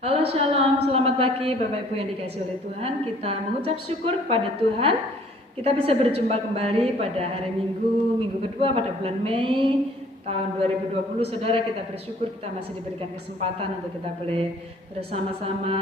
Halo Shalom, selamat pagi Bapak Ibu yang dikasihi oleh Tuhan. Kita mengucap syukur kepada Tuhan. Kita bisa berjumpa kembali pada hari Minggu kedua pada bulan Mei tahun 2020. Saudara, kita bersyukur kita masih diberikan kesempatan untuk kita boleh bersama-sama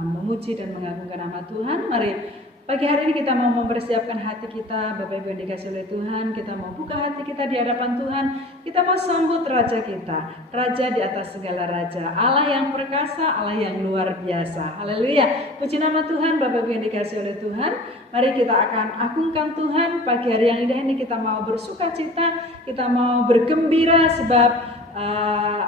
memuji dan mengagungkan nama Tuhan. Mari pagi hari ini kita mau mempersiapkan hati kita, Bapak Ibu yang dikasihi oleh Tuhan. Kita mau buka hati kita di hadapan Tuhan. Kita mau sambut Raja kita, Raja di atas segala Raja, Allah yang perkasa, Allah yang luar biasa. Haleluya, puji nama Tuhan. Bapak Ibu yang dikasihi oleh Tuhan, mari kita akan agungkan Tuhan. Pagi hari yang indah ini kita mau bersuka cita, kita mau bergembira sebab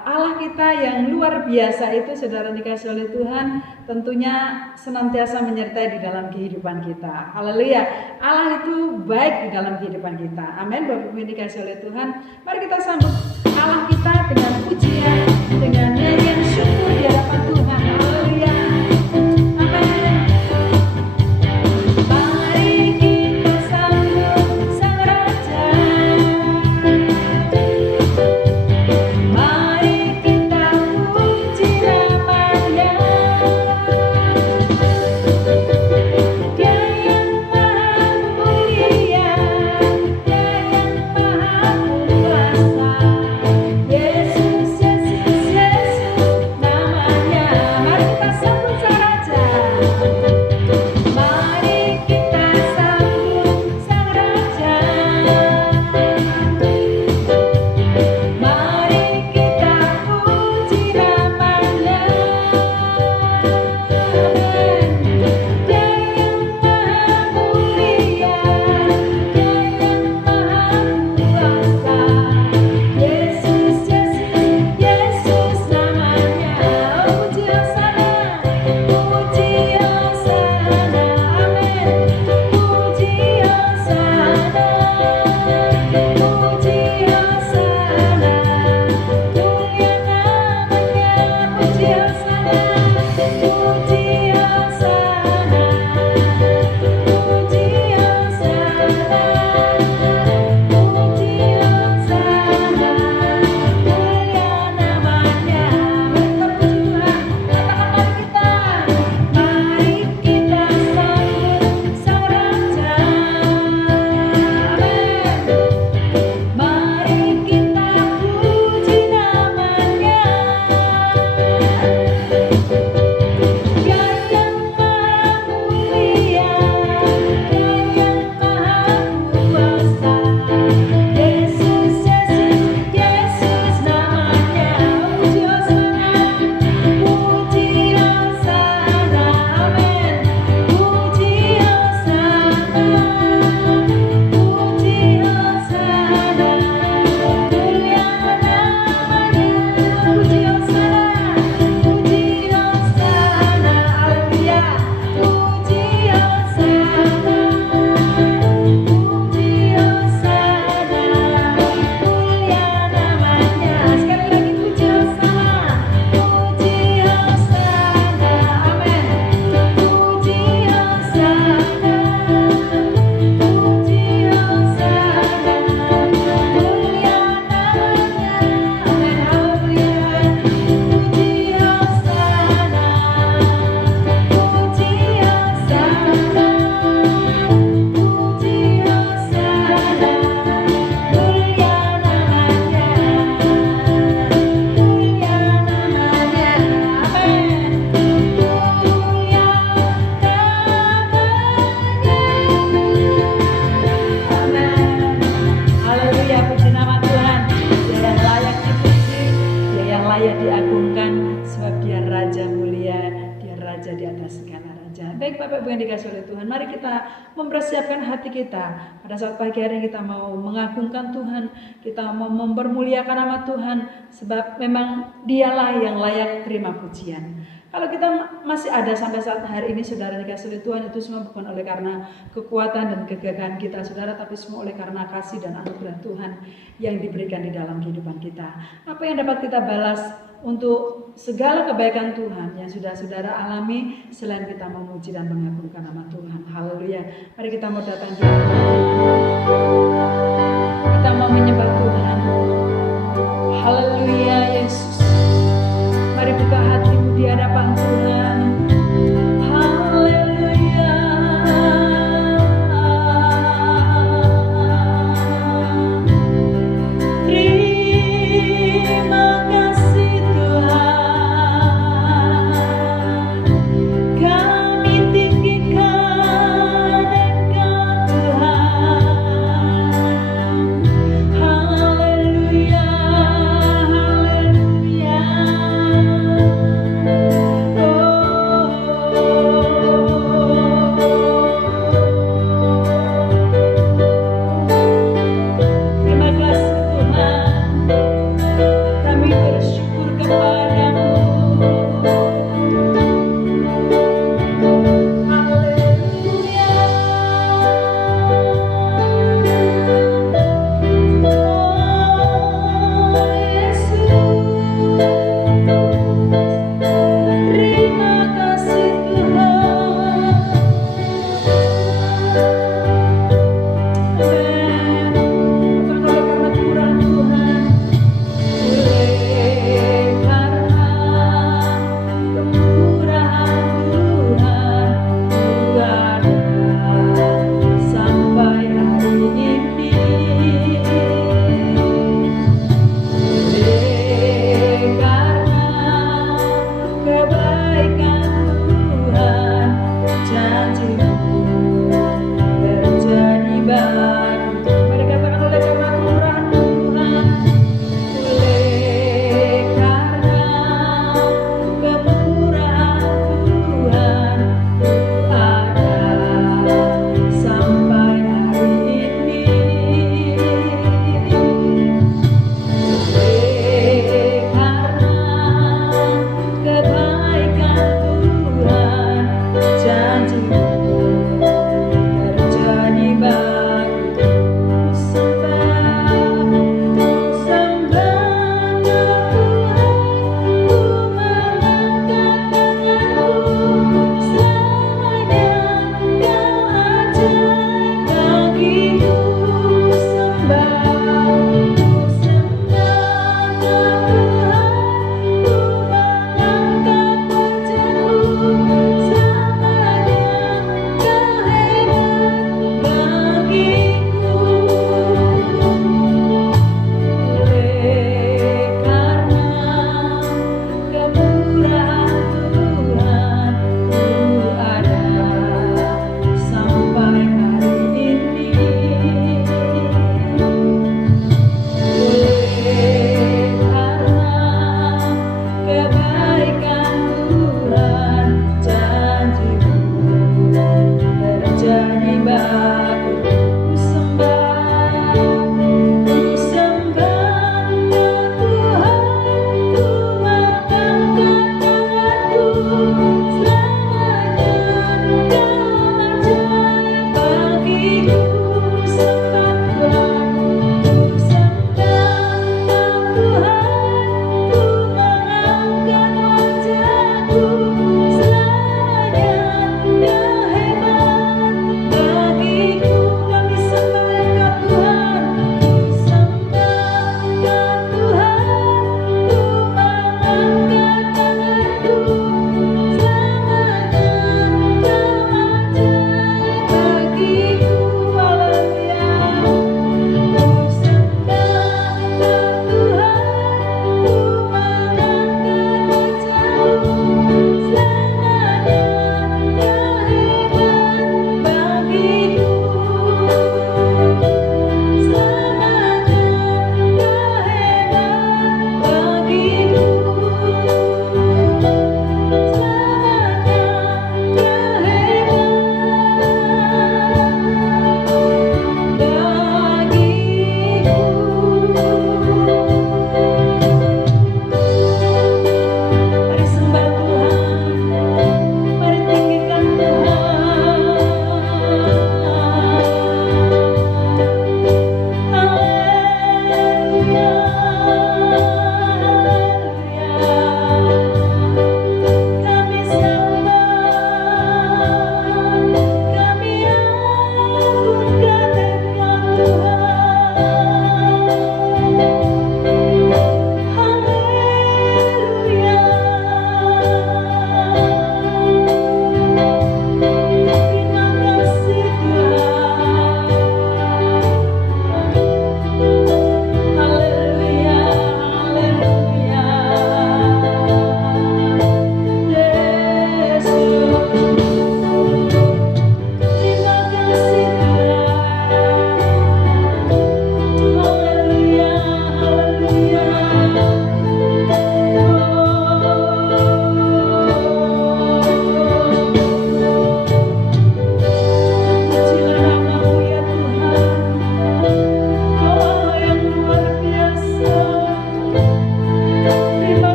Allah kita yang luar biasa itu, saudara dikasihi oleh Tuhan, tentunya senantiasa menyertai di dalam kehidupan kita. Haleluya, Allah itu baik di dalam kehidupan kita. Amin. Bapak Ibu dikasihi oleh Tuhan, mari kita sambut Allah kita dengan pujian, dengan nyanyian syukur di hadapan Tuhan. Haleluya. Mempersiapkan hati kita pada saat pagi hari kita mau mengagungkan Tuhan, kita mau mempermuliakan nama Tuhan, sebab memang Dialah yang layak terima pujian. Kalau kita masih ada sampai saat hari ini, saudara dikasihi oleh Tuhan, itu semua bukan oleh karena kekuatan dan kegagahan kita, saudara, tapi semua oleh karena kasih dan anugerah Tuhan yang diberikan di dalam kehidupan kita. Apa yang dapat kita balas untuk segala kebaikan Tuhan yang sudah saudara alami selain kita memuji dan mengagungkan nama Tuhan. Haleluya. Mari kita mau datang di kita mau menyembah Tuhan. Haleluya Yesus. Mari buka hatimu di hadapan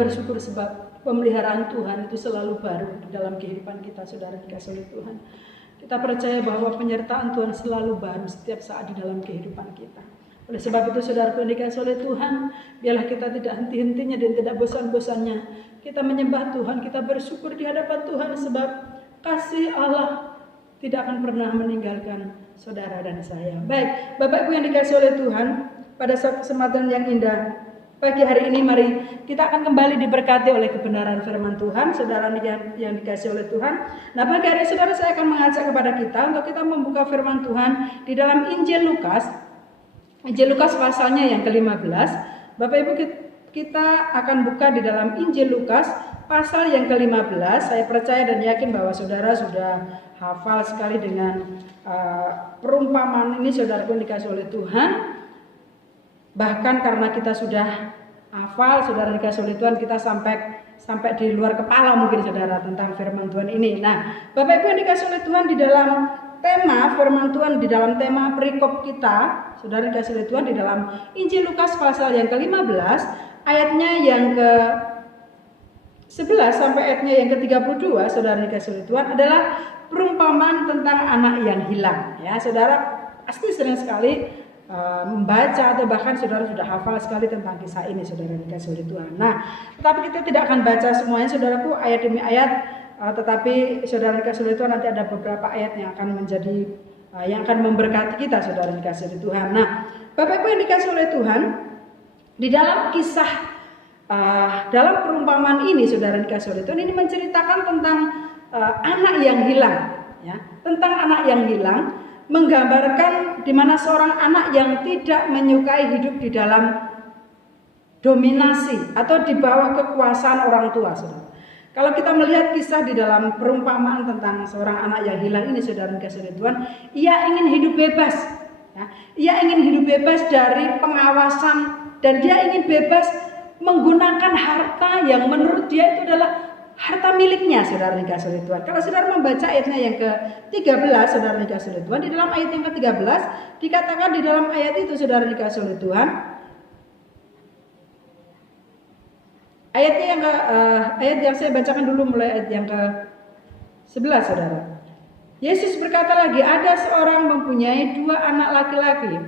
bersyukur sebab pemeliharaan Tuhan itu selalu baru di dalam kehidupan kita, saudara dikasih oleh Tuhan. Kita percaya bahwa penyertaan Tuhan selalu baru setiap saat di dalam kehidupan kita. Oleh sebab itu, saudara yang dikasih oleh Tuhan, biarlah kita tidak henti-hentinya dan tidak bosan-bosannya kita menyembah Tuhan, kita bersyukur di hadapan Tuhan sebab kasih Allah tidak akan pernah meninggalkan saudara dan saya. Baik, Bapak Ibu yang dikasih oleh Tuhan, pada saat kesempatan yang indah pagi hari ini, mari kita akan kembali diberkati oleh kebenaran firman Tuhan, saudara yang dikasih oleh Tuhan. Nah, pagi hari ini, saudara, saya akan mengajak kepada kita untuk kita membuka firman Tuhan di dalam Injil Lukas pasalnya yang ke-15. Bapak Ibu, kita akan buka di dalam Injil Lukas pasal yang ke-15. Saya percaya dan yakin bahwa saudara sudah hafal sekali dengan perumpamaan ini, saudaraku yang dikasih oleh Tuhan. Bahkan karena kita sudah hafal, saudara dikasih oleh Tuhan, kita sampai di luar kepala mungkin saudara tentang firman Tuhan ini. Nah, Bapak Ibu yang dikasih oleh Tuhan, di dalam tema firman Tuhan, di dalam tema perikop kita, saudara dikasih oleh Tuhan, di dalam Injil Lukas pasal yang ke-15, ayatnya yang ke-11 sampai ayatnya yang ke-32, saudara dikasih oleh Tuhan, adalah perumpamaan tentang anak yang hilang. Ya, saudara pasti sering sekali membaca atau bahkan saudara sudah hafal sekali tentang kisah ini, saudara dikasih oleh Tuhan. Nah, tetapi kita tidak akan baca semuanya, saudaraku, ayat demi ayat. Tetapi saudara dikasih oleh Tuhan, nanti ada beberapa ayat yang akan menjadi yang akan memberkati kita, saudara dikasih oleh Tuhan. Nah, Bapak Ibu yang dikasih oleh Tuhan, di dalam kisah dalam perumpamaan ini, saudara dikasih oleh Tuhan, ini menceritakan tentang anak yang hilang, ya, tentang anak yang hilang, menggambarkan di mana seorang anak yang tidak menyukai hidup di dalam dominasi atau di bawah kekuasaan orang tua, saudara. Kalau kita melihat kisah di dalam perumpamaan tentang seorang anak yang hilang ini, saudara dikasih oleh Tuhan, ia ingin hidup bebas, ya. Ia ingin hidup bebas dari pengawasan dan dia ingin bebas menggunakan harta yang menurut dia itu adalah harta miliknya, saudara dikasih oleh Tuhan. Kalau saudara membaca ayatnya yang ke-13, saudara dikasih oleh Tuhan, di dalam ayat yang ke-13 dikatakan di dalam ayat itu, saudara dikasih oleh Tuhan, ayatnya yang ayat yang saya bacakan dulu mulai ayat yang ke-11, saudara. Yesus berkata lagi, ada seorang mempunyai 2 anak laki-laki.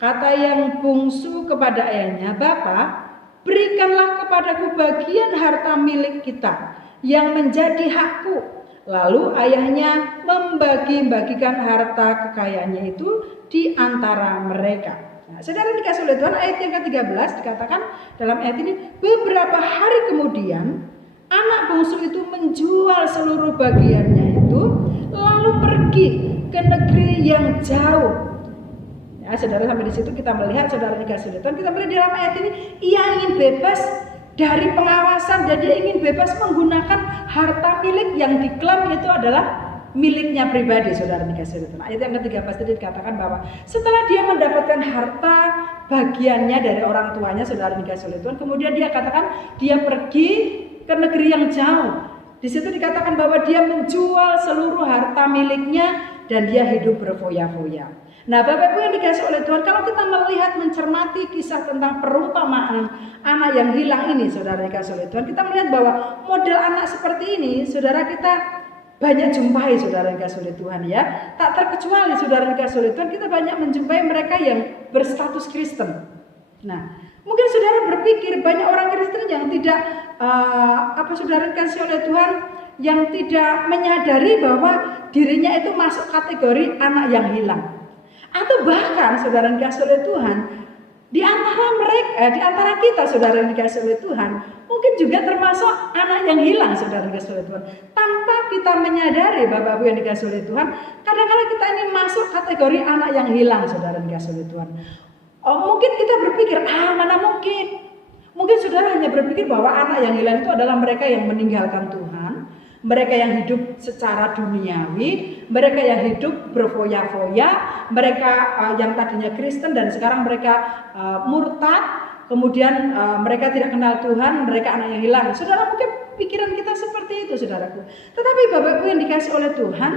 Kata yang bungsu kepada ayahnya, "Bapa, berikanlah kepadaku bagian harta milik kita yang menjadi hakku." Lalu ayahnya membagi-bagikan harta kekayaannya itu di antara mereka. Nah, saudara dikasih oleh Tuhan, ayat yang ke-13 dikatakan dalam ayat ini, beberapa hari kemudian anak bungsu itu menjual seluruh bagiannya itu, lalu pergi ke negeri yang jauh. Ya, saudara, sampai di situ kita melihat, saudara dikasih oleh Tuhan, kita melihat dalam ayat ini, ia ingin bebas dari pengawasan dan dia ingin bebas menggunakan harta milik yang diklaim itu adalah miliknya pribadi, saudara dikasih oleh Tuhan. Ayat yang ke-13 tadi dikatakan bahwa setelah dia mendapatkan harta bagiannya dari orang tuanya, saudara dikasih oleh Tuhan, kemudian dia katakan dia pergi ke negeri yang jauh. Di situ dikatakan bahwa dia menjual seluruh harta miliknya dan dia hidup berfoya-foya. Nah, Bapak Ibu yang dikasih oleh Tuhan, kalau kita melihat mencermati kisah tentang perumpamaan anak yang hilang ini, saudara dikasih oleh Tuhan, kita melihat bahwa model anak seperti ini, saudara, kita banyak jumpai, saudara dikasih oleh Tuhan, ya. Tak terkecuali, saudara dikasih oleh Tuhan, kita banyak menjumpai mereka yang berstatus Kristen. Nah, mungkin saudara berpikir banyak orang Kristen yang tidak saudara dikasih oleh Tuhan, yang tidak menyadari bahwa dirinya itu masuk kategori anak yang hilang. Atau bahkan saudara dikasih oleh Tuhan, di antara kita, saudara yang dikasih oleh Tuhan, mungkin juga termasuk anak yang hilang, saudara dikasih oleh Tuhan. Tanpa kita menyadari, Bapak Ibu yang dikasih oleh Tuhan, kadang-kadang kita ini masuk kategori anak yang hilang, saudara dikasih oleh Tuhan. Mungkin kita berpikir, mana mungkin. Mungkin saudara hanya berpikir bahwa anak yang hilang itu adalah mereka yang meninggalkan Tuhan, mereka yang hidup secara duniawi, mereka yang hidup berfoya-foya, mereka yang tadinya Kristen dan sekarang mereka murtad, kemudian mereka tidak kenal Tuhan, mereka anak yang hilang. Saudara, mungkin pikiran kita seperti itu, saudaraku. Tetapi Bapak Ibu yang dikasih oleh Tuhan,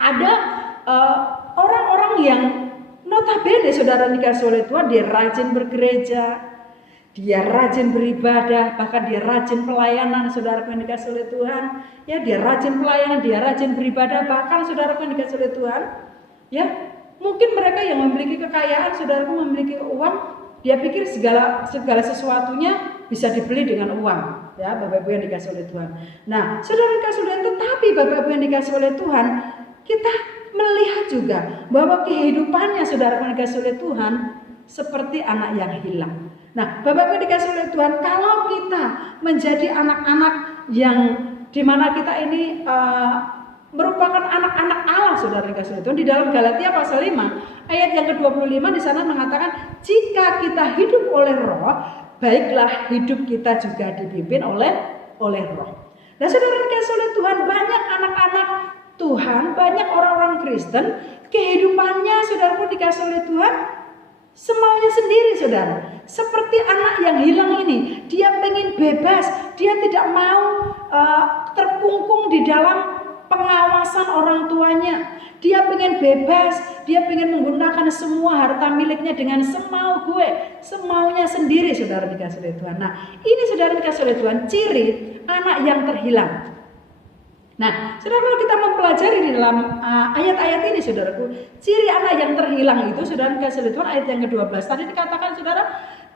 ada orang-orang yang notabene, saudara dikasih oleh Tuhan, dia rajin bergereja, dia rajin beribadah, bahkan dia rajin pelayanan, saudara yang dikasih oleh Tuhan. Ya, dia rajin pelayanan, dia rajin beribadah, bahkan saudara yang dikasih oleh Tuhan. Ya, mungkin mereka yang memiliki kekayaan, saudara memiliki uang, dia pikir segala sesuatunya bisa dibeli dengan uang. Ya, Bapak Ibu yang dikasih oleh Tuhan. Nah, saudara dikasih oleh Tuhan, tetapi Bapak Ibu yang dikasih oleh Tuhan, kita melihat juga bahwa kehidupannya, saudara yang dikasih oleh Tuhan, seperti anak yang hilang. Nah, Bapak Ibu dikasih oleh Tuhan, kalau kita menjadi anak-anak yang dimana kita ini merupakan anak-anak Allah, saudara dikasih oleh Tuhan, di dalam Galatia pasal 5 ayat yang ke-25 di sana mengatakan, jika kita hidup oleh Roh, baiklah hidup kita juga dipimpin oleh Roh. Nah, saudara dikasih oleh Tuhan, banyak anak-anak Tuhan, banyak orang-orang Kristen, kehidupannya saudara pun dikasih oleh Tuhan semaunya sendiri, saudara. Seperti anak yang hilang ini, dia pengen bebas, dia tidak mau terkungkung di dalam pengawasan orang tuanya. Dia pengen bebas, dia pengen menggunakan semua harta miliknya dengan semaunya sendiri, saudara dikasih oleh Tuhan. Nah, ini saudara dikasih oleh Tuhan, ciri anak yang terhilang. Nah, saudara, kalau kita mempelajari di dalam ayat-ayat ini, saudaraku, ciri anak yang terhilang itu, saudara dikasih oleh Tuhan, ayat yang ke-12 tadi dikatakan, saudara,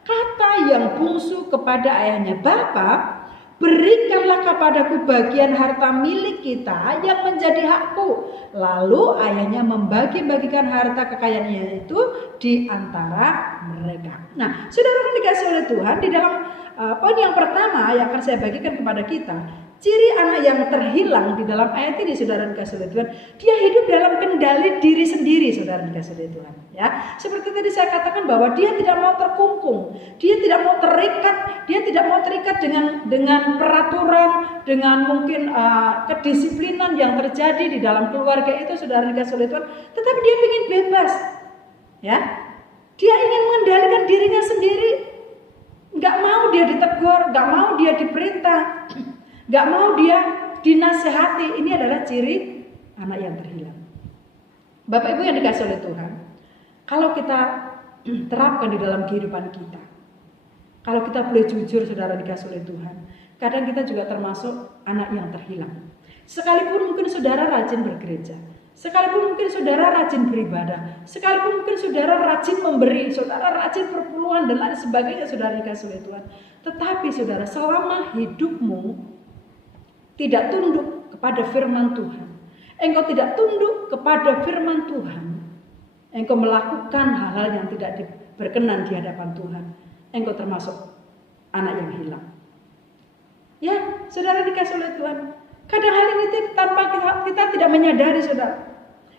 kata yang bungsu kepada ayahnya, Bapa, berikanlah kepadaku bagian harta milik kita yang menjadi hakku. Lalu ayahnya membagi-bagikan harta kekayaannya itu di antara mereka. Nah, saudara dikasih oleh Tuhan, di dalam poin yang pertama yang akan saya bagikan kepada kita, ciri anak yang terhilang di dalam ayat ini, saudara dikasih oleh Tuhan, dia hidup dalam kendali diri sendiri, saudara dikasih oleh Tuhan. Ya, seperti tadi saya katakan bahwa dia tidak mau terkungkung, dia tidak mau terikat dengan peraturan, dengan mungkin kedisiplinan yang terjadi di dalam keluarga itu, saudara dikasih oleh Tuhan. Tetapi dia ingin bebas, ya, dia ingin mengendalikan dirinya sendiri, nggak mau dia ditegur, nggak mau dia diperintah. Gak mau dia dinasehati. Ini adalah ciri anak yang terhilang. Bapak Ibu yang dikasih oleh Tuhan, kalau kita terapkan di dalam kehidupan kita, kalau kita boleh jujur, saudara dikasih oleh Tuhan, kadang kita juga termasuk anak yang terhilang. Sekalipun mungkin saudara rajin bergereja, sekalipun mungkin saudara rajin beribadah, sekalipun mungkin saudara rajin memberi, saudara rajin perpuluhan dan lain sebagainya, saudara dikasih oleh Tuhan. Tetapi saudara, selama hidupmu tidak tunduk kepada firman Tuhan, engkau tidak tunduk kepada firman Tuhan, engkau melakukan hal-hal yang tidak berkenan di hadapan Tuhan, engkau termasuk anak yang hilang. Ya, saudara dikasih oleh Tuhan. Kadang hal ini tanpa kita tidak menyadari, saudara.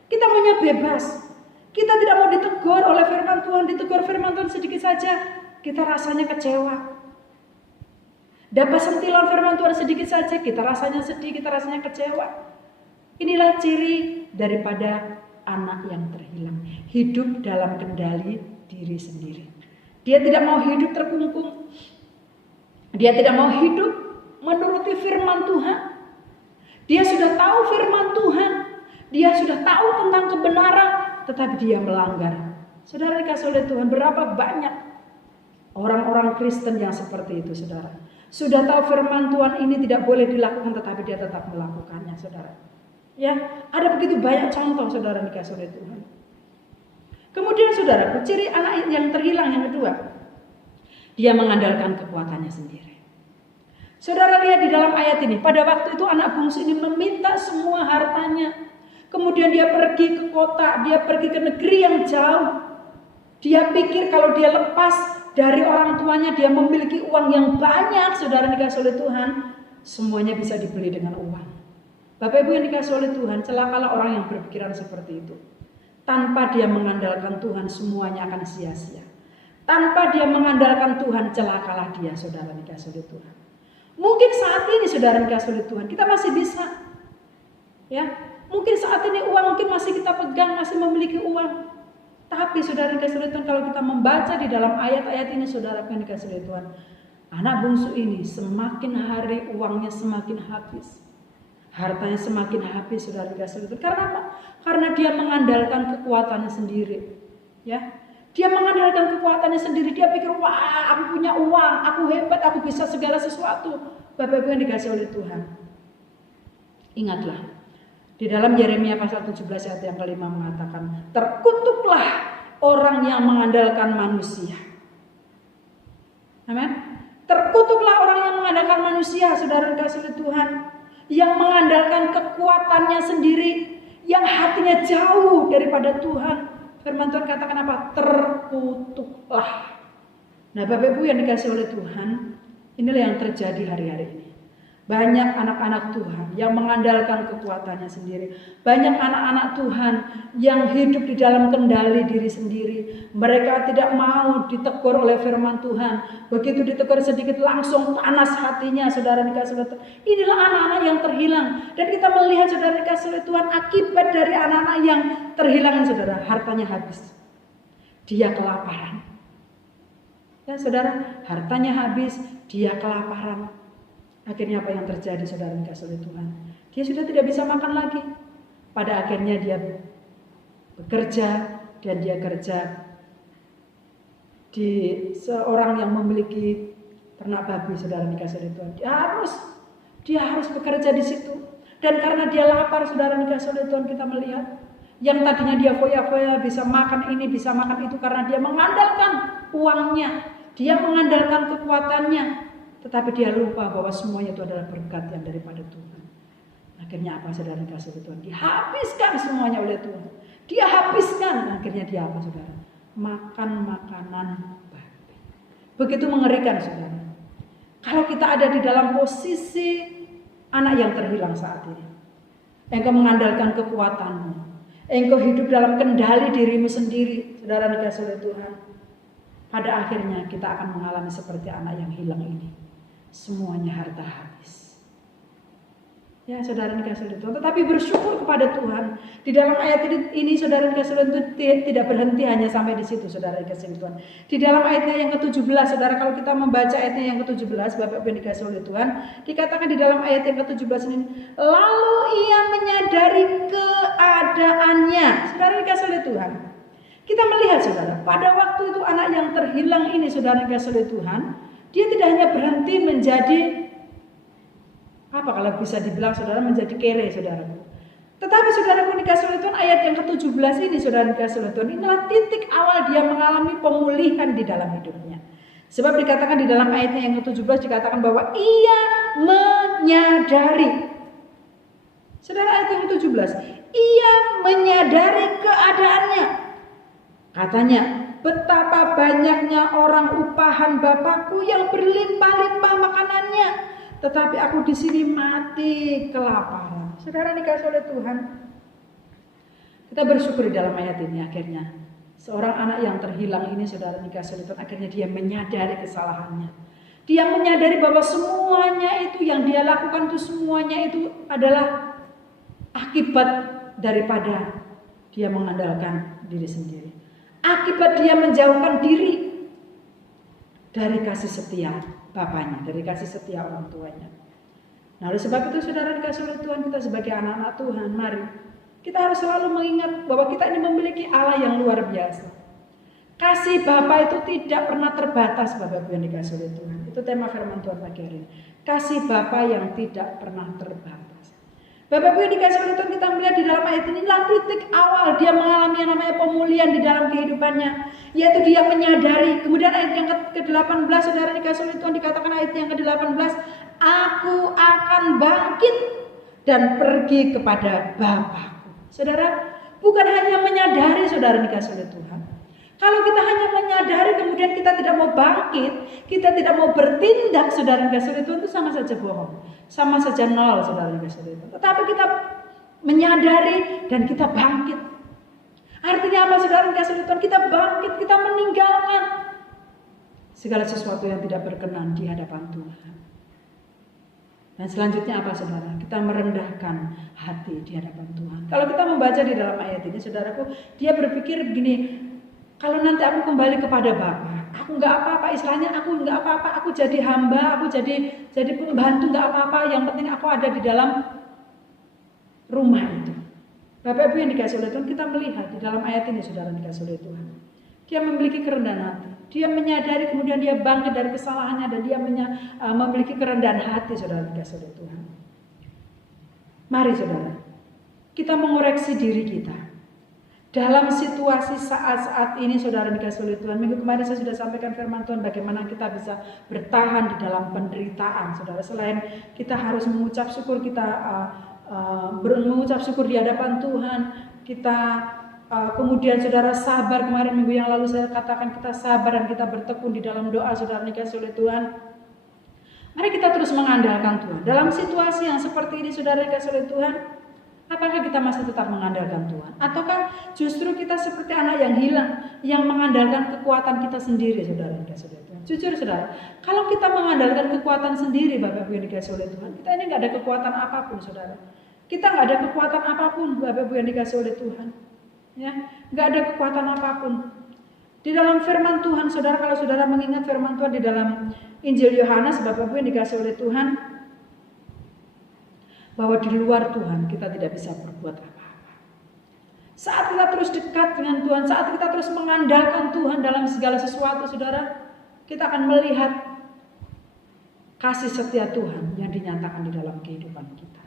Kita maunya bebas. Kita tidak mau ditegur oleh firman Tuhan, ditegur firman Tuhan sedikit saja, kita rasanya kecewa. Dapat sentilan firman Tuhan sedikit saja, kita rasanya sedih, kita rasanya kecewa. Inilah ciri daripada anak yang terhilang. Hidup dalam kendali diri sendiri. Dia tidak mau hidup terkungkung. Dia tidak mau hidup menuruti firman Tuhan. Dia sudah tahu firman Tuhan. Dia sudah tahu tentang kebenaran, tetapi dia melanggar. Saudara dikasih oleh Tuhan, berapa banyak orang-orang Kristen yang seperti itu, saudara. Sudah tahu firman Tuhan ini tidak boleh dilakukan, tetapi dia tetap melakukannya, saudara. Ya, ada begitu banyak contoh, saudara dikasih oleh Tuhan. Kemudian, saudara, ciri anak yang terhilang yang kedua, dia mengandalkan kekuatannya sendiri. Saudara lihat di dalam ayat ini, pada waktu itu anak bungsu ini meminta semua hartanya. Kemudian dia pergi ke kota, dia pergi ke negeri yang jauh. Dia pikir kalau dia lepas dari orang tuanya, dia memiliki uang yang banyak, saudara dikasih oleh Tuhan, semuanya bisa dibeli dengan uang. Bapak Ibu yang dikasih oleh Tuhan, celakalah orang yang berpikiran seperti itu. Tanpa dia mengandalkan Tuhan, semuanya akan sia-sia. Tanpa dia mengandalkan Tuhan, celakalah dia, saudara dikasih oleh Tuhan. Mungkin saat ini, saudara dikasih oleh Tuhan, kita masih bisa. Ya, mungkin saat ini uang mungkin masih kita pegang, masih memiliki uang. Tapi saudara dikasih oleh Tuhan, kalau kita membaca di dalam ayat-ayat ini, saudara yang dikasih oleh Tuhan, anak bungsu ini semakin hari uangnya semakin habis. Hartanya semakin habis, saudara dikasih oleh Tuhan. Karena apa? Karena dia mengandalkan kekuatannya sendiri. Ya, dia mengandalkan kekuatannya sendiri. Dia pikir, wah, aku punya uang, aku hebat, aku bisa segala sesuatu. Bapak Ibu yang dikasih oleh Tuhan, ingatlah, di dalam Yeremia pasal 17 ayat yang kelima mengatakan, terkutuklah orang yang mengandalkan manusia. Amin. Terkutuklah orang yang mengandalkan manusia, saudara dikasih oleh Tuhan, yang mengandalkan kekuatannya sendiri, yang hatinya jauh daripada Tuhan. Firman Tuhan katakan apa? Terkutuklah. Nah, Bapak Ibu yang dikasih oleh Tuhan, inilah yang terjadi hari-hari ini. Banyak anak-anak Tuhan yang mengandalkan kekuatannya sendiri. Banyak anak-anak Tuhan yang hidup di dalam kendali diri sendiri. Mereka tidak mau ditegur oleh firman Tuhan. Begitu ditegur sedikit langsung panas hatinya, saudara dikasih oleh Tuhan. Inilah anak-anak yang terhilang. Dan kita melihat, saudara dikasih oleh Tuhan, akibat dari anak-anak yang terhilang, saudara, hartanya habis. Dia kelaparan. Ya saudara, hartanya habis, dia kelaparan. Akhirnya apa yang terjadi, saudara dikasih oleh Tuhan? Dia sudah tidak bisa makan lagi. Pada akhirnya dia bekerja, dan dia kerja di seorang yang memiliki ternak babi, saudara dikasih oleh Tuhan. Dia harus bekerja di situ. Dan karena dia lapar, saudara dikasih oleh Tuhan, kita melihat yang tadinya dia foya-foya bisa makan ini, bisa makan itu, karena dia mengandalkan uangnya, dia mengandalkan kekuatannya. Tetapi dia lupa bahwa semuanya itu adalah berkat yang daripada Tuhan. Akhirnya apa, saudara dikasih oleh Tuhan? Dihabiskan semuanya oleh Tuhan. Dia habiskan. Akhirnya dia apa, saudara? Makan makanan babi. Begitu mengerikan, saudara. Kalau kita ada di dalam posisi anak yang terhilang saat ini, engkau mengandalkan kekuatanmu, engkau hidup dalam kendali dirimu sendiri, saudara dikasih oleh Tuhan. Pada akhirnya kita akan mengalami seperti anak yang hilang ini. Semuanya harta habis. Ya, saudara dikasih oleh Tuhan. Tetapi bersyukur kepada Tuhan. Di dalam ayat ini saudara dikasih oleh Tuhan tidak berhenti hanya sampai di situ, saudara dikasih oleh Tuhan. Di dalam ayatnya yang ke-17, saudara, kalau kita membaca ayatnya yang ke-17, Bapak Ibu dikasih oleh Tuhan, dikatakan di dalam ayat yang ke-17 ini, lalu ia menyadari keadaannya. Saudara dikasih oleh Tuhan. Kita melihat, saudara, pada waktu itu anak yang terhilang ini, saudara dikasih oleh Tuhan, dia tidak hanya berhenti menjadi, apa kalau bisa dibilang, saudara, menjadi kere, saudara. Tetapi saudara pun dikasih oleh Tuhan, ayat yang ke-17 ini, saudara dikasih oleh Tuhan, inilah titik awal dia mengalami pemulihan di dalam hidupnya. Sebab dikatakan di dalam ayatnya yang ke-17, dikatakan bahwa ia menyadari. Saudara, ayat yang ke-17, ia menyadari keadaannya. Katanya, betapa banyaknya orang upahan Bapakku yang berlimpah-limpah makanannya, tetapi aku di sini mati kelaparan. Saudara dikasih oleh Tuhan, kita bersyukur di dalam ayat ini akhirnya seorang anak yang terhilang ini, saudara dikasih oleh Tuhan, akhirnya dia menyadari kesalahannya. Dia menyadari bahwa semuanya itu yang dia lakukan itu semuanya itu adalah akibat daripada dia mengandalkan diri sendiri. Akibat dia menjauhkan diri dari kasih setia bapaknya, dari kasih setia orang tuanya. Nah, oleh sebab itu saudara dikasih oleh Tuhan, kita sebagai anak-anak Tuhan, mari kita harus selalu mengingat bahwa kita ini memiliki Allah yang luar biasa. Kasih Bapa itu tidak pernah terbatas, Bapak Ibu yang dikasih oleh Tuhan. Itu tema firman Tuhan pagi hari ini. Kasih Bapa yang tidak pernah terbatas. Bapak Ibu yang dikasih oleh Tuhan, kita melihat di dalam ayat ini adalah titik awal dia mengalami yang namanya pemulihan di dalam kehidupannya, yaitu dia menyadari. Kemudian ayat yang ke-18 saudara dikasih oleh Tuhan, dikatakan ayat yang ke-18, aku akan bangkit dan pergi kepada Bapakku. Saudara, bukan hanya menyadari, saudara dikasih oleh Tuhan. Kalau kita hanya menyadari kemudian kita tidak mau bangkit, kita tidak mau bertindak, saudara dikasih oleh Tuhan, itu sama saja bohong. Sama saja nol, saudara dikasih oleh Tuhan. Tetapi kita menyadari dan kita bangkit. Artinya apa, saudara dikasih oleh Tuhan? Kita bangkit, kita meninggalkan segala sesuatu yang tidak berkenan di hadapan Tuhan. Dan selanjutnya apa, saudara? Kita merendahkan hati di hadapan Tuhan. Kalau kita membaca di dalam ayat ini, saudaraku, dia berpikir begini, kalau nanti aku kembali kepada Bapa, aku nggak apa-apa, istilahnya aku nggak apa-apa, aku jadi hamba, aku jadi pembantu nggak apa-apa, yang penting aku ada di dalam rumah itu. Bapak Ibu yang dikasih oleh Tuhan, kita melihat di dalam ayat ini, saudara dikasih oleh Tuhan, dia memiliki kerendahan hati, dia menyadari kemudian dia bangkit dari kesalahannya dan dia memiliki kerendahan hati, saudara dikasih oleh Tuhan. Mari saudara, kita mengoreksi diri kita. Dalam situasi saat-saat ini, saudara dikasih oleh Tuhan, minggu kemarin saya sudah sampaikan firman Tuhan bagaimana kita bisa bertahan di dalam penderitaan, saudara. Selain kita harus mengucap syukur, kita mengucap syukur di hadapan Tuhan, kita kemudian saudara sabar. Kemarin minggu yang lalu saya katakan kita sabar dan kita bertekun di dalam doa, saudara dikasih oleh Tuhan. Mari kita terus mengandalkan Tuhan. Dalam situasi yang seperti ini, saudara dikasih oleh Tuhan, apakah kita masih tetap mengandalkan Tuhan? Ataukah justru kita seperti anak yang hilang, yang mengandalkan kekuatan kita sendiri, saudara dikasih oleh Tuhan? Jujur saudara, kalau kita mengandalkan kekuatan sendiri, Bapak Ibu yang dikasih oleh Tuhan, kita ini nggak ada kekuatan apapun, saudara. Kita nggak ada kekuatan apapun, Bapak Ibu yang dikasih oleh Tuhan. Ya, nggak ada kekuatan apapun. Di dalam firman Tuhan, saudara, kalau saudara mengingat firman Tuhan di dalam Injil Yohanes, Bapak Ibu yang dikasih oleh Tuhan, bahwa di luar Tuhan kita tidak bisa berbuat apa-apa. Saat kita terus dekat dengan Tuhan, saat kita terus mengandalkan Tuhan dalam segala sesuatu, saudara, kita akan melihat kasih setia Tuhan yang dinyatakan di dalam kehidupan kita.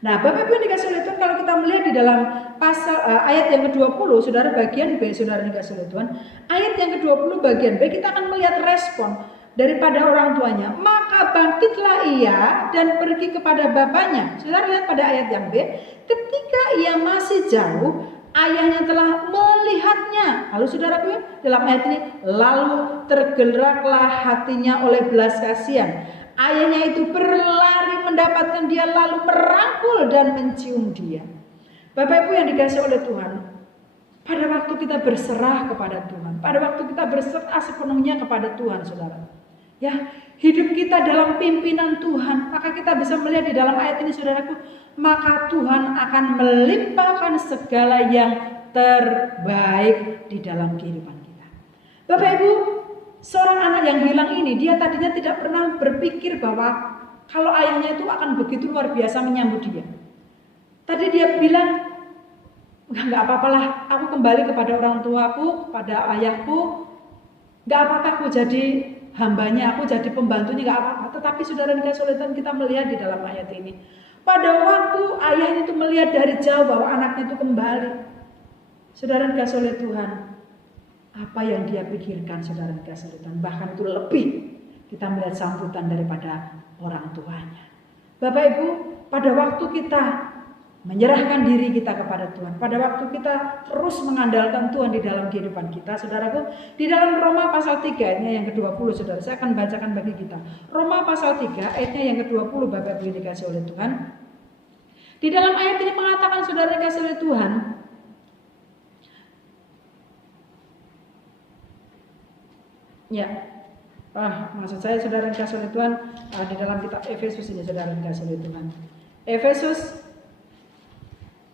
Nah, Bapak Ibu yang dikasih oleh Tuhan, kalau kita melihat di dalam pasal ayat yang ke-20, saudara, bagian B, saudara dikasih oleh Tuhan, ayat yang ke-20 bagian B, kita akan melihat respon daripada orang tuanya. Maka bangkitlah ia dan pergi kepada bapaknya. Saudara lihat pada ayat yang B, ketika ia masih jauh, ayahnya telah melihatnya. Lalu saudara dalam ayat ini, lalu tergeraklah hatinya oleh belas kasihan. Ayahnya itu berlari mendapatkan dia, lalu merangkul dan mencium dia. Bapak Ibu yang dikasih oleh Tuhan, pada waktu kita berserah kepada Tuhan, pada waktu kita berserah sepenuhnya kepada Tuhan, saudara, ya, hidup kita dalam pimpinan Tuhan, maka kita bisa melihat di dalam ayat ini, saudaraku, maka Tuhan akan melimpahkan segala yang terbaik di dalam kehidupan kita. Bapak Ibu, seorang anak yang hilang ini, dia tadinya tidak pernah berpikir bahwa kalau ayahnya itu akan begitu luar biasa menyambut dia. Tadi dia bilang, nggak apa-apalah, aku kembali kepada orang tuaku, kepada ayahku, nggak apa-apa, aku jadi hambanya, aku jadi pembantunya, nggak apa-apa. Tetapi saudara dikasih oleh Tuhan, kita melihat di dalam ayat ini, pada waktu ayahnya itu melihat dari jauh bahwa anaknya itu kembali, saudara dikasih oleh Tuhan, apa yang dia pikirkan, saudara dikasih oleh Tuhan, bahkan itu lebih kita melihat sambutan daripada orang tuanya. Bapak Ibu, pada waktu kita menyerahkan diri kita kepada Tuhan. Pada waktu kita terus mengandalkan Tuhan di dalam kehidupan kita, saudaraku, di dalam Roma pasal 3 ayatnya yang ke-20, saudara, saya akan bacakan bagi kita. Roma pasal 3 ayatnya yang ke-20, Bapak Ibu yang dikasih oleh Tuhan. Di dalam ayat ini mengatakan, saudara dikasih oleh Tuhan, ya, maksud saya saudara dikasih oleh Tuhan, di dalam kitab Efesus ini saudara dikasih oleh Tuhan. Efesus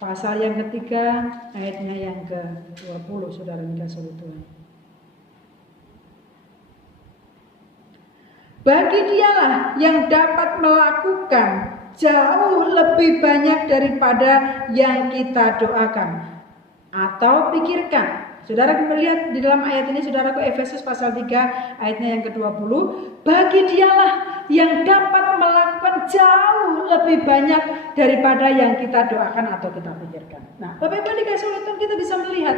pasal yang ketiga, ayatnya yang ke-20, saudara dikasih oleh Tuhan. Bagi dialah yang dapat melakukan jauh lebih banyak daripada yang kita doakan atau pikirkan. Saudara melihat di dalam ayat ini, saudaraku, Efesus pasal 3 ayatnya yang ke-20. Bagi dialah yang dapat melakukan jauh lebih banyak daripada yang kita doakan atau kita pikirkan. Nah, Bapak Ibu dikasih oleh Tuhan, kita bisa melihat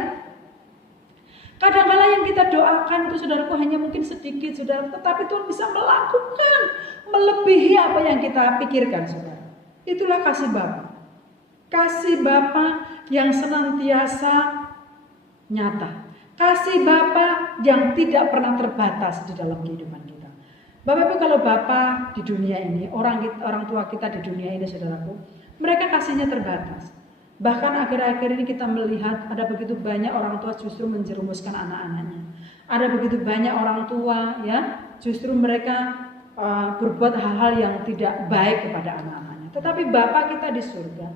kadang-kala yang kita doakan itu, saudaraku, hanya mungkin sedikit, saudara, tetapi Tuhan bisa melakukan melebihi apa yang kita pikirkan, saudara. Itulah kasih Bapa. Kasih Bapa yang senantiasa nyata. Kasih Bapa yang tidak pernah terbatas di dalam kehidupan kita. Bapak Ibu, kalau Bapa di dunia ini, orang tua kita di dunia ini, saudaraku, mereka kasihnya terbatas. Bahkan akhir-akhir ini kita melihat ada begitu banyak orang tua justru menjerumuskan anak-anaknya. Ada begitu banyak orang tua, ya, justru mereka berbuat hal-hal yang tidak baik kepada anak-anaknya. Tetapi Bapa kita di surga,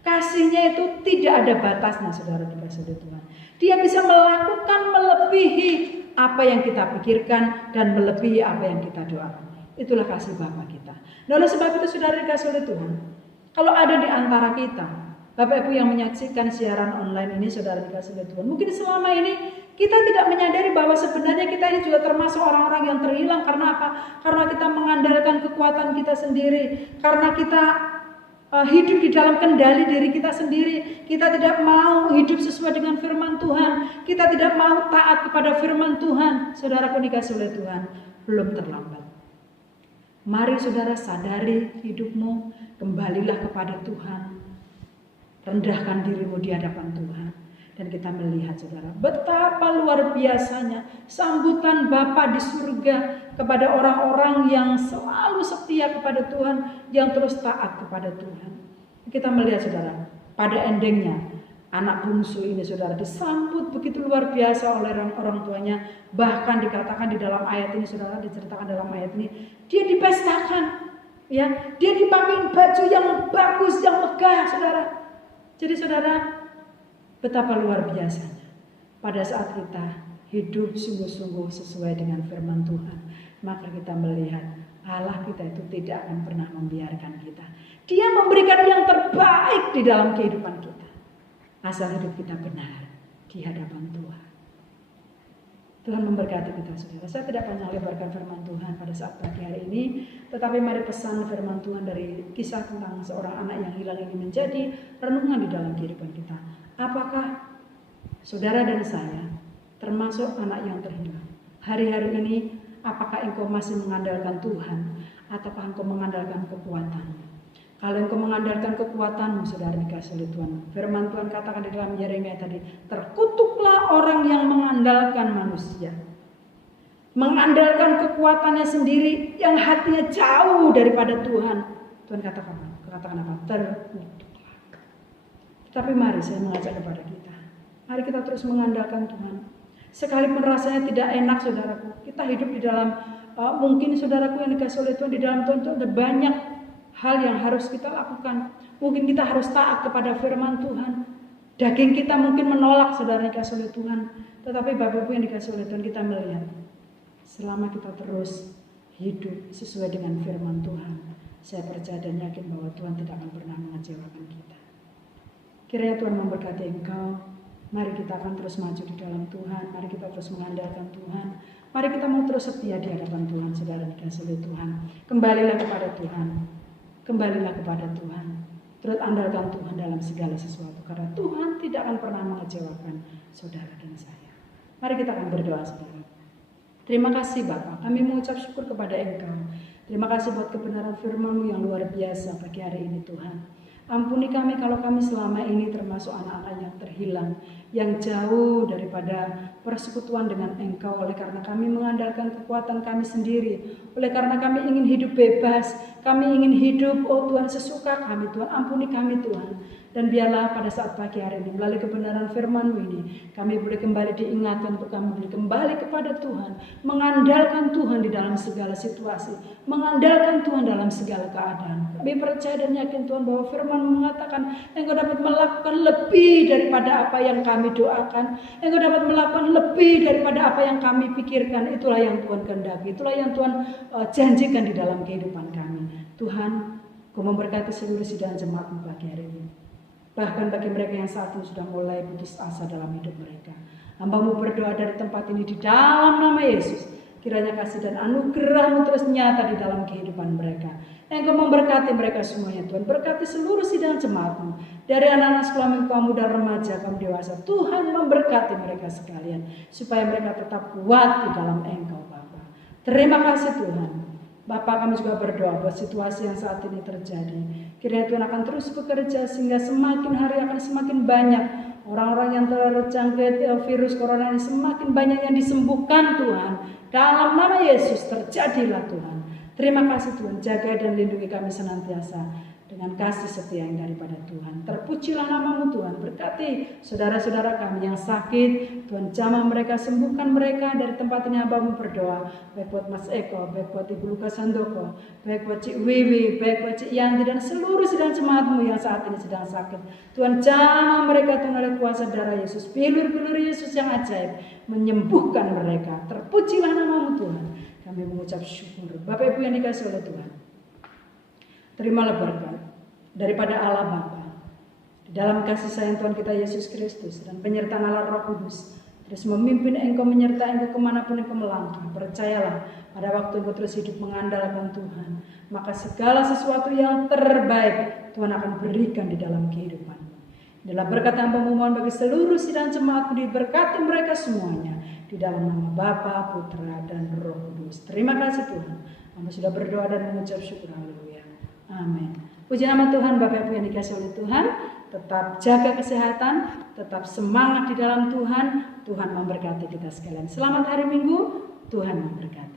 kasihnya itu tidak ada batasnya, saudara dikasih oleh Tuhan. Dia bisa melakukan melebihi apa yang kita pikirkan dan melebihi apa yang kita doakan. Itulah kasih Bapa kita. Nah, oleh sebab itu, saudara dikasih oleh Tuhan, kalau ada di antara kita, Bapak Ibu yang menyaksikan siaran online ini, saudara dikasih oleh Tuhan, mungkin selama ini kita tidak menyadari bahwa sebenarnya kita ini juga termasuk orang-orang yang terhilang. Karena apa? Karena kita mengandalkan kekuatan kita sendiri, karena kita hidup di dalam kendali diri kita sendiri. Kita tidak mau hidup sesuai dengan firman Tuhan. Kita tidak mau taat kepada firman Tuhan. Saudaraku dikasih oleh Tuhan, belum terlambat. Mari saudara sadari hidupmu, kembalilah kepada Tuhan. Rendahkan dirimu di hadapan Tuhan. Dan kita melihat, saudara, betapa luar biasanya sambutan Bapa di surga kepada orang-orang yang selalu setia kepada Tuhan, yang terus taat kepada Tuhan. Kita melihat, saudara, pada endingnya anak bungsu ini, saudara, disambut begitu luar biasa oleh orang tuanya. Bahkan dikatakan di dalam ayat ini, saudara, diceritakan dalam ayat ini, dia dipestakan, ya, dia dipakai baju yang bagus, yang megah, saudara. Jadi, saudara, betapa luar biasanya pada saat kita hidup sungguh-sungguh sesuai dengan firman Tuhan, maka kita melihat Allah kita itu tidak akan pernah membiarkan kita. Dia memberikan yang terbaik di dalam kehidupan kita, asal hidup kita benar di hadapan Tuhan. Tuhan memberkati kita, saudara. Saya tidak panjang lebarkan firman Tuhan pada saat pagi hari ini, tetapi mari pesan firman Tuhan dari kisah tentang seorang anak yang hilang ini menjadi renungan di dalam kehidupan kita. Apakah saudara dan saya termasuk anak yang terhilang? Hari-hari ini, apakah engkau masih mengandalkan Tuhan, ataukah engkau mengandalkan kekuatan? Kalau engkau mengandalkan kekuatanmu, saudara dikasih oleh Tuhan, firman Tuhan katakan di dalam Yeremia tadi, terkutuklah orang yang mengandalkan manusia, mengandalkan kekuatannya sendiri, yang hatinya jauh daripada Tuhan. Tuhan katakan apa? Terkutuklah. Tapi mari saya mengajak kepada kita, mari kita terus mengandalkan Tuhan. Sekalipun rasanya tidak enak, saudaraku, kita hidup di dalam mungkin saudaraku yang dikasih oleh Tuhan, di dalam Tuhan itu ada banyak hal yang harus kita lakukan. Mungkin kita harus taat kepada firman Tuhan. Daging kita mungkin menolak, saudara dikasih oleh Tuhan. Tetapi Bapak Ibu yang dikasih oleh Tuhan, kita melihat selama kita terus hidup sesuai dengan firman Tuhan, saya percaya dan yakin bahwa Tuhan tidak akan pernah mengecewakan kita. Kiranya Tuhan memberkati engkau. Mari kita akan terus maju di dalam Tuhan. Mari kita terus mengandalkan Tuhan. Mari kita mau terus setia di hadapan Tuhan, saudara dikasih oleh Tuhan. Kembalilah kepada Tuhan. Kembalilah kepada Tuhan. Terus andalkan Tuhan dalam segala sesuatu. Karena Tuhan tidak akan pernah mengecewakan saudara dan saya. Mari kita akan berdoa, saudara. Terima kasih Bapa. Kami mengucap syukur kepada Engkau. Terima kasih buat kebenaran firman-Mu yang luar biasa pagi hari ini, Tuhan. Ampuni kami kalau kami selama ini termasuk anak-anak yang terhilang, yang jauh daripada persekutuan dengan Engkau, oleh karena kami mengandalkan kekuatan kami sendiri, oleh karena kami ingin hidup bebas, kami ingin hidup, oh Tuhan, sesuka kami. Tuhan, ampuni kami Tuhan. Dan biarlah pada saat pagi hari ini, melalui kebenaran firman-Mu ini, kami boleh kembali diingatkan untuk kami boleh kembali kepada Tuhan, mengandalkan Tuhan di dalam segala situasi, mengandalkan Tuhan dalam segala keadaan. Kami percaya dan yakin Tuhan bahwa firman mengatakan Engkau dapat melakukan lebih daripada apa yang kami doakan, Engkau dapat melakukan lebih daripada apa yang kami pikirkan. Itulah yang Tuhan kehendaki, itulah yang Tuhan janjikan di dalam kehidupan kami. Tuhan, Kau memberkati seluruh sidang jemaat-Mu pagi hari ini. Bahkan bagi mereka yang saat ini sudah mulai putus asa dalam hidup mereka, Hamba-Mu berdoa dari tempat ini di dalam nama Yesus, kiranya kasih dan anugerah-Mu terus nyata di dalam kehidupan mereka. Engkau memberkati mereka semuanya Tuhan. Berkati seluruh sidang jemaat-Mu, dari anak-anak sekolah minggu, kaum muda, remaja, kaum dewasa. Tuhan memberkati mereka sekalian, supaya mereka tetap kuat di dalam Engkau Bapa. Terima kasih Tuhan. Bapa, kami juga berdoa buat situasi yang saat ini terjadi. Kiranya Tuhan akan terus bekerja sehingga semakin hari akan semakin banyak orang-orang yang terjangkit virus corona ini, semakin banyak yang disembuhkan Tuhan. Dalam nama Yesus terjadilah Tuhan. Terima kasih Tuhan, jaga dan lindungi kami senantiasa dengan kasih setia yang daripada Tuhan. Terpujilah nama-Mu Tuhan. Berkati saudara-saudara kami yang sakit, Tuhan jamah mereka, sembuhkan mereka. Dari tempat ini Hamba-Mu berdoa, baik buat Mas Eko, baik buat Ibu Lukas Handoko, baik buat Cik Wiwi, baik buat Cik Yanti, dan seluruh sidang jemaat-Mu yang saat ini sedang sakit. Tuhan jamah mereka Tuhan oleh kuasa darah Yesus, bilur-bilur Yesus yang ajaib menyembuhkan mereka. Terpujilah nama-Mu Tuhan. Kami mengucap syukur. Bapak Ibu yang dikasihi oleh Tuhan, terimalah berkat daripada Allah Bapa, di dalam kasih sayang Tuhan kita Yesus Kristus, dan penyertaan Allah Roh Kudus terus memimpin engkau, menyertai engkau kemanapun engkau melangkah. Percayalah, pada waktu engkau terus hidup mengandalkan Tuhan, maka segala sesuatu yang terbaik Tuhan akan berikan di dalam kehidupanmu. Inilah berkat yang memohon bagi seluruh sidang jemaat, diberkati mereka semuanya di dalam nama Bapa, Putra, dan Roh Kudus. Terima kasih Tuhan. Hamba sudah berdoa dan mengucap syukur. Haleluya. Amin. Puji nama Tuhan. Bapak Ibu yang dikasihi oleh Tuhan, tetap jaga kesehatan, tetap semangat di dalam Tuhan. Tuhan memberkati kita sekalian. Selamat hari Minggu. Tuhan memberkati.